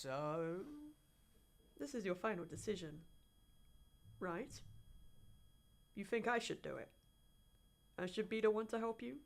So, this is your final decision, right? You think I should do it? I should be the one to help you?